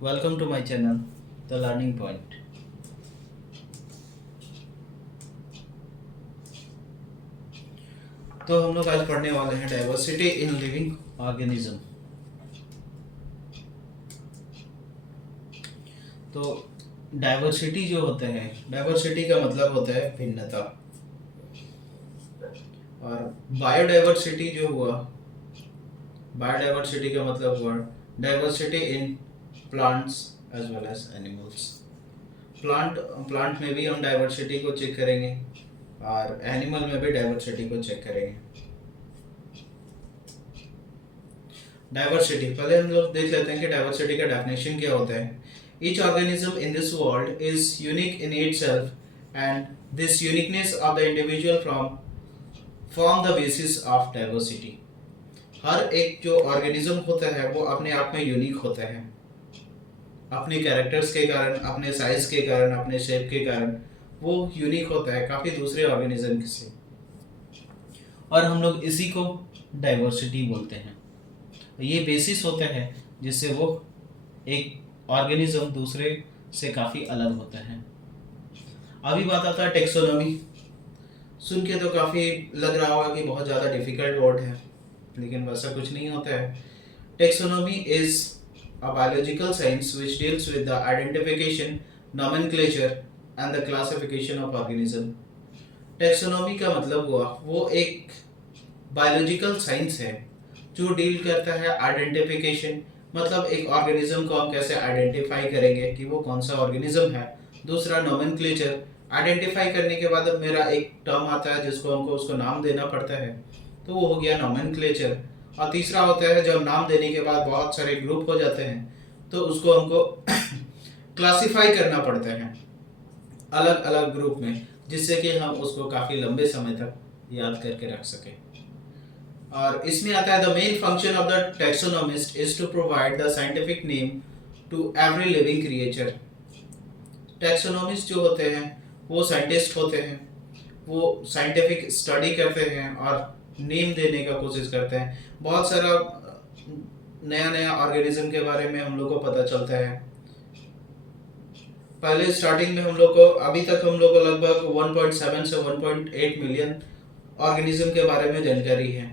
Welcome to my channel, The Learning Point. तो हम लोग आज पढ़ने वाले हैं डाइवर्सिटी इन लिविंग ऑर्गेनिज्म। तो डाइवर्सिटी जो होते हैं, डाइवर्सिटी का मतलब होता है भिन्नता, और बायोडाइवर्सिटी जो हुआ, बायोडाइवर्सिटी का मतलब हुआ diversity in plants as well as animals. Plant में भी हम डाइवर्सिटी को चेक करेंगे और एनिमल में भी डाइवर्सिटी को चेक करेंगे। डाइवर्सिटी, पहले हम लोग देख लेते हैं कि डाइवर्सिटी का डेफिनेशन क्या होता है। Each organism in this world is unique in itself and this uniqueness of the individual form the basis of diversity. हर एक जो ऑर्गेनिज्म होता है वो अपने आप में यूनिक होता है, अपने कैरेक्टर्स के कारण, अपने साइज के कारण, अपने शेप के कारण वो यूनिक होता है काफ़ी दूसरे ऑर्गेनिज्म से, और हम लोग इसी को डाइवर्सिटी बोलते हैं। ये बेसिस होता है जिससे वो एक ऑर्गेनिज्म दूसरे से काफ़ी अलग होता है। अभी बात आता है टेक्सोनॉमी। सुन के तो काफ़ी लग रहा होगा कि बहुत ज़्यादा डिफिकल्ट वर्ड है, लेकिन वैसा कुछ नहीं होता है। Taxonomy is a biological science which deals with the identification, nomenclature and the classification of organism. Taxonomy का मतलब हुआ वो एक बायोलॉजिकल साइंस है जो डील करता है आइडेंटिफिकेशन, मतलब एक ऑर्गेनिज्म को हम कैसे आइडेंटिफाई करेंगे कि वो कौन सा ऑर्गेनिज्म है। दूसरा नोमेनक्लेचर, आइडेंटिफाई करने के बाद मेरा एक टर्म आता है जिसको हमको उसको नाम देना पड़ता है, तो वो हो गया नोमेनक्लेचर। और तीसरा होता है जब नाम देने के बाद बहुत सारे ग्रुप हो जाते हैं तो उसको हमको क्लासिफाई करना पड़ता है अलग अलग ग्रुप में, जिससे कि हम उसको काफ़ी लंबे समय तक याद करके रख सकें। और इसमें आता है the main function of the taxonomist is to provide the scientific name to every living creature. Taxonomist जो होते हैं वो साइंटिस्ट होते हैं, वो साइंटिफिक स्टडी करते हैं और नेम देने का कोशिश करते हैं। बहुत सारा नया नया ऑर्गेनिज्म के बारे में हम लोग को पता चलता है। पहले स्टार्टिंग में हम लोग को, अभी तक हम लोग को लगभग 1.7 से 1.8 मिलियन ऑर्गेनिज्म के बारे में जानकारी है,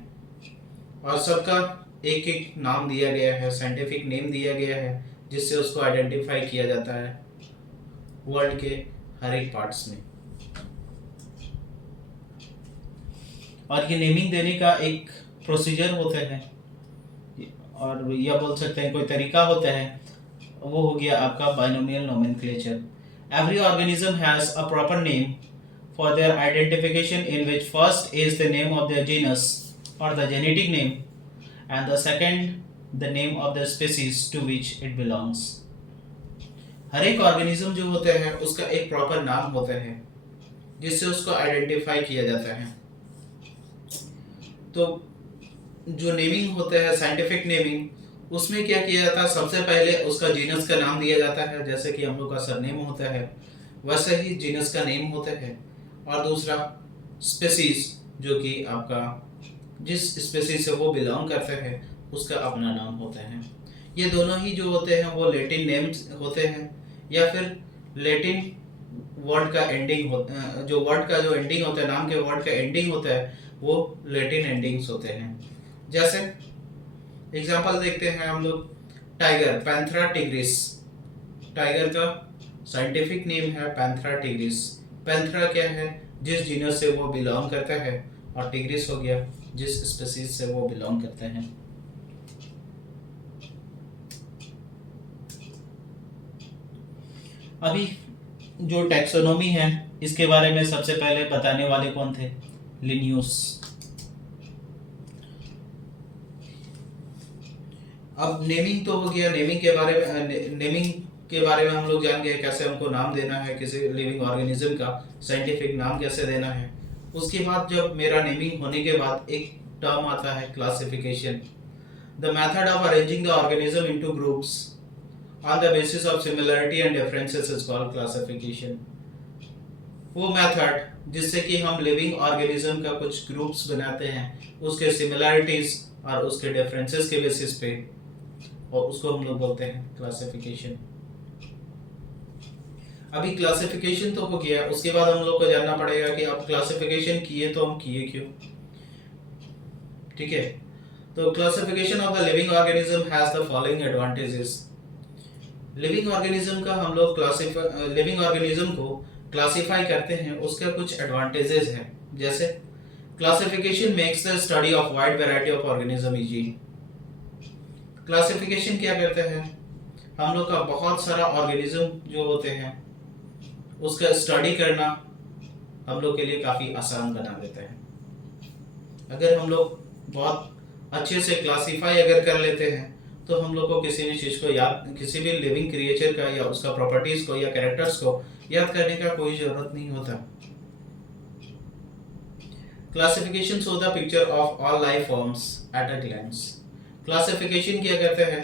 और सबका एक एक नाम दिया गया है, साइंटिफिक नेम दिया गया है, जिससे उसको आइडेंटिफाई किया जाता है वर्ल्ड के हर एक पार्ट्स में। और ये नेमिंग देने का एक प्रोसीजर होता है, और यह बोल सकते हैं कोई तरीका होता है, वो हो गया आपका binomial nomenclature. Every organism has a proper name for their identification in which first is the name of their genus और the genetic name and the second the name of the species to which it belongs. हर एक organism जो होता है उसका एक proper नाम होता है जिससे उसको आइडेंटिफाई किया जाता है। तो जो नेमिंग होता है, साइंटिफिक नेमिंग, उसमें क्या किया जाता है, सबसे पहले उसका जीनस का नाम दिया जाता है, जैसे कि हम लोग का सरनेम होता है वैसे ही जीनस का नेम होता है। और दूसरा स्पेसीज, जो कि आपका जिस स्पेसीज से वो बिलोंग करता है उसका अपना नाम होता है। ये दोनों ही जो होते हैं वो लैटिन नेम्स होते हैं, या फिर लैटिन वर्ड का एंडिंग होता है, जो वर्ड का जो एंडिंग होता है, नाम के वर्ड का एंडिंग होता है वो लैटिन एंडिंग्स होते हैं। जैसे एग्जांपल देखते हैं हम लोग, टाइगर, पैंथरा टिग्रिस। टाइगर का साइंटिफिक नेम है पैंथरा टिग्रिस। पैंथरा क्या है, जिस जीनस से वो बिलोंग करता है, और टिग्रिस हो गया जिस स्पीसीज से वो बिलोंग करते हैं। अभी जो टैक्सोनॉमी है इसके बारे में सबसे पहले बताने वाले कौन थे? लिनियस। अब नेमिंग तो हो गया, नेमिंग के बारे में हम लोग जान गए कैसे हमको नाम देना है किसी लिविंग ऑर्गेनिज्म का, साइंटिफिक नाम कैसे देना है। उसके बाद जब मेरा नेमिंग होने के बाद एक टर्म आता है classification. The method of arranging the organism into groups on the basis of similarity and differences is called classification. वो मेथड जिससे कि हम लिविंग ऑर्गेनिज्म का कुछ ग्रुप्स बनाते हैं उसके सिमिलरिटीज और उसके डिफरेंसेस के बेसिस पे, और उसको हम लोग बोलते हैं क्लासिफिकेशन। अभी क्लासिफिकेशन तो हो गया, उसके बाद हम लोग को जानना पड़ेगा कि अब क्लासिफिकेशन किए तो हम किए क्यों। ठीक है, तो classification of the living organism has the following advantages. Living organism का हम लोग लिविंग ऑर्गेनिज्म को क्लासिफाई करते हैं, उसका कुछ एडवांटेजेस हैं। जैसे classification makes the study of wide variety of organism easy. Classification क्या करते हैं, हम लोग का बहुत सारा ऑर्गेनिज्म जो होते हैं उसका स्टडी करना हम लोग के लिए काफ़ी आसान बना देता है। अगर हम लोग बहुत अच्छे से क्लासीफाई अगर कर लेते हैं तो हम लोग को किसी भी चीज़ को याद, किसी भी लिविंग क्रिएचर का या उसका प्रॉपर्टीज को या कैरेक्टर्स को याद करने का कोई ज़रूरत नहीं होता। Classification show the picture of all life forms at a glance. Classification क्या करते हैं,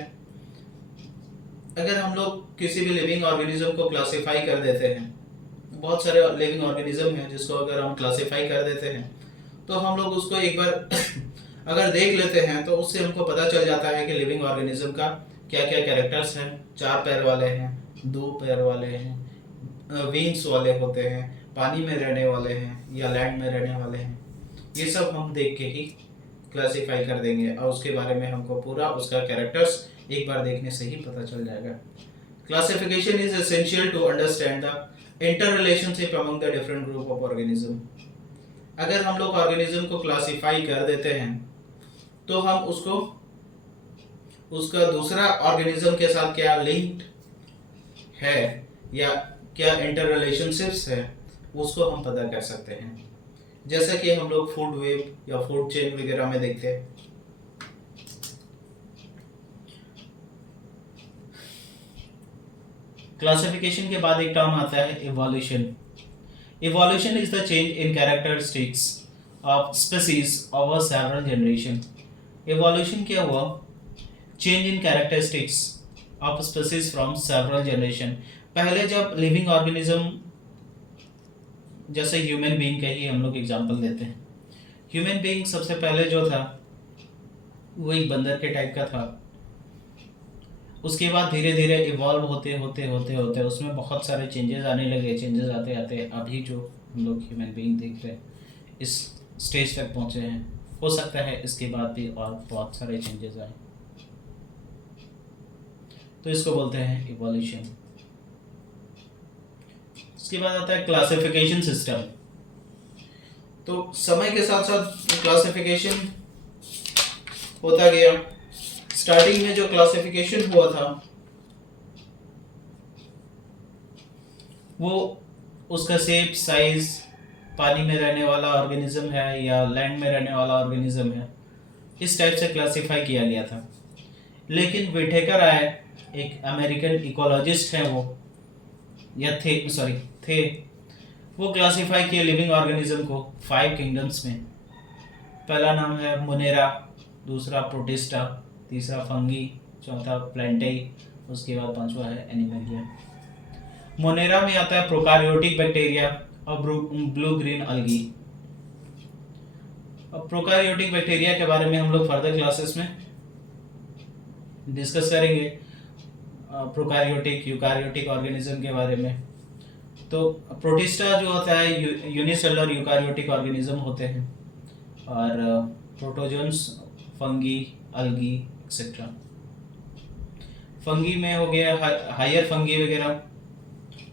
अगर हम लोग किसी भी लिविंग ऑर्गेनिज्म को क्लासीफाई कर देते हैं, बहुत सारे लिविंग ऑर्गेनिज्म हैं जिसको अगर हम क्लासीफाई कर देते हैं तो हम लोग उसको एक बार अगर देख लेते हैं तो उससे हमको पता चल जाता है कि लिविंग ऑर्गेनिज्म का क्या क्या कैरेक्टर्स हैं। 4 पैर वाले हैं, 2 पैर वाले हैं, विंग्स वाले होते हैं, पानी में रहने वाले हैं या लैंड में रहने वाले हैं। ये सब हम देख के ही क्लासीफाई कर देंगे और उसके बारे में हमको पूरा उसका कैरेक्टर्स एक बार देखने से ही पता चल जाएगा। Classification is essential to understand the interrelationship among the different group of organism. अगर हम लोग ऑर्गेनिज्म को क्लासीफाई कर देते हैं तो हम उसको उसका दूसरा ऑर्गेनिज्म के साथ क्या लिंक्ड है या क्या इंटर रिलेशनशिप्स है उसको हम पता कर सकते हैं। जैसा कि हम लोग फूड वेब या फूड चेन वगैरह में देखते हैं। क्लासिफिकेशन के बाद एक टर्म आता है evolution. Evolution is the change in characteristics of species over several generation. Evolution क्या हुआ, change in characteristics of species from several generation. पहले जब लिविंग ऑर्गेनिज्म, जैसे ह्यूमन बीइंग का ही हम लोग एग्जांपल देते हैं, ह्यूमन बीइंग सबसे पहले जो था वो एक बंदर के टाइप का था। उसके बाद धीरे धीरे इवॉल्व होते होते होते होते उसमें बहुत सारे चेंजेस आने लगे। चेंजेस आते आते अभी जो हम लोग ह्यूमन बीइंग देख रहे हैं इस स्टेज तक पहुंचे हैं। हो सकता है इसके बाद भी और बहुत सारे चेंजेस आए, तो इसको बोलते हैं इवोल्यूशन। उसके बाद आता है क्लासिफिकेशन सिस्टम। तो समय के साथ साथ क्लासिफिकेशन होता गया। स्टार्टिंग में जो क्लासिफिकेशन हुआ था वो उसका शेप, साइज, पानी में रहने वाला ऑर्गेनिज्म है या लैंड में रहने वाला ऑर्गेनिज्म है, इस टाइप से क्लासिफाई किया गया था। लेकिन व्हिटेकर आए, एक अमेरिकन इकोलॉजिस्ट हैं वो, या थे वो क्लासिफाई किए लिविंग ऑर्गेनिज्म को 5 किंगडम्स में। पहला नाम है मोनेरा, दूसरा प्रोटिस्टा, तीसरा फंगी, चौथा प्लेंटेई, उसके बाद 5वां है एनिमलिया। मोनेरा में आता है प्रोकारियोटिक बैक्टीरिया और ब्लू ग्रीन अलगी। अब प्रोकारियोटिक बैक्टीरिया के बारे में हम लोग फर्दर क्लासेस में डिस्कस करेंगे, प्रोकारियोटिक यूकारियोटिक ऑर्गेनिज्म के बारे में। तो प्रोटिस्टा जो होता है यूनिसेलुलर यूकारियोटिक ऑर्गेनिज्म होते हैं, और प्रोटोजोन्स फंगी, अलगी एक्सेट्रा। फंगी में हो गया हायर फंगी वगैरह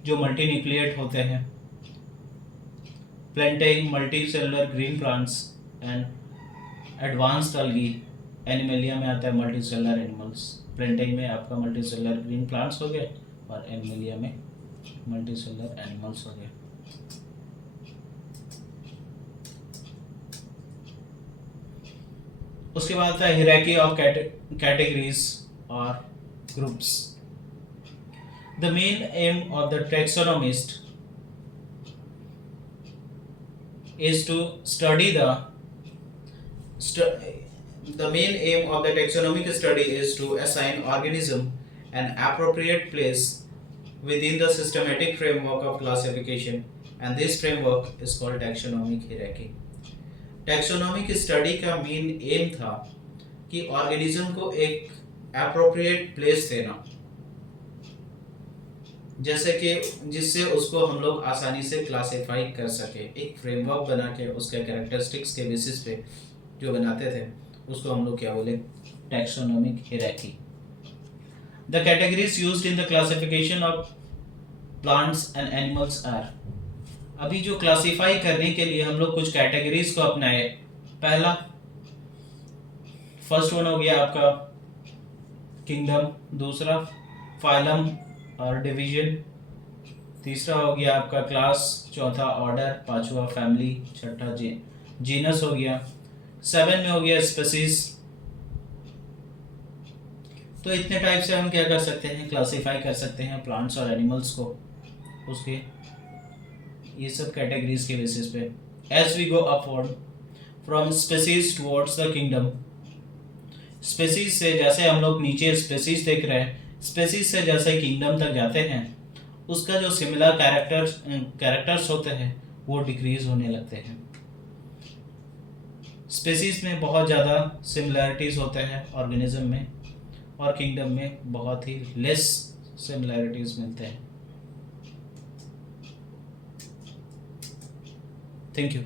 जो मल्टीन्यूक्लिएट होते हैं। Plantae multicellular green plants and advanced algae. Animalia में आता है मल्टी सेलुलर एनिमल्स। प्लेंटेई में आपका मल्टी सेलुलर ग्रीन प्लांट्स हो गए और एनिमलिया में मल्टी सेलुलर एनिमल्स हो गए। उसके बाद आता है हायरार्की ऑफ कैटेगरीज और groups. The main M of the taxonomist is to study the main aim of the taxonomic study is to assign organism an appropriate place within the systematic framework of classification, and this framework is called taxonomic hierarchy. Taxonomic study का main M था कि organism को एक appropriate place देना, जैसे कि जिससे उसको हम लोग आसानी से क्लासिफाई कर सके, एक फ्रेमवर्क बना के उसके कैरेक्टरिस्टिक्स के बेसिस पे जो बनाते थे उसको हम लोग क्या बोले, taxonomic hierarchy. The categories used in the classification of plants and animals are, अभी जो क्लासिफाई करने के लिए हम लोग कुछ कैटेगरीज को अपनाए। पहला, फर्स्ट वन हो गया आपका किंगडम, दूसरा फाइलम और डिवीजन, तीसरा हो गया आपका क्लास, चौथा ऑर्डर, पांचवा फैमिली, छठा जीनस हो गया, 7 में हो गया स्पीसीज। तो इतने टाइप से हम क्या कर सकते हैं, क्लासिफाई कर सकते हैं प्लांट्स और एनिमल्स को उसके ये सब कैटेगरीज के बेसिस पे। As we go upward from species towards the kingdom, species से जैसे हम लोग नीचे स्पीसीज देख रहे हैं, स्पीसीज से जैसे किंगडम तक जाते हैं उसका जो सिमिलर कैरेक्टर्स होते हैं वो डिक्रीज होने लगते हैं। स्पीसीज में बहुत ज़्यादा सिमिलैरिटीज़ होते हैं ऑर्गेनिज्म में, और किंगडम में बहुत ही लेस सिमिलैरिटीज़ मिलते हैं। Thank you.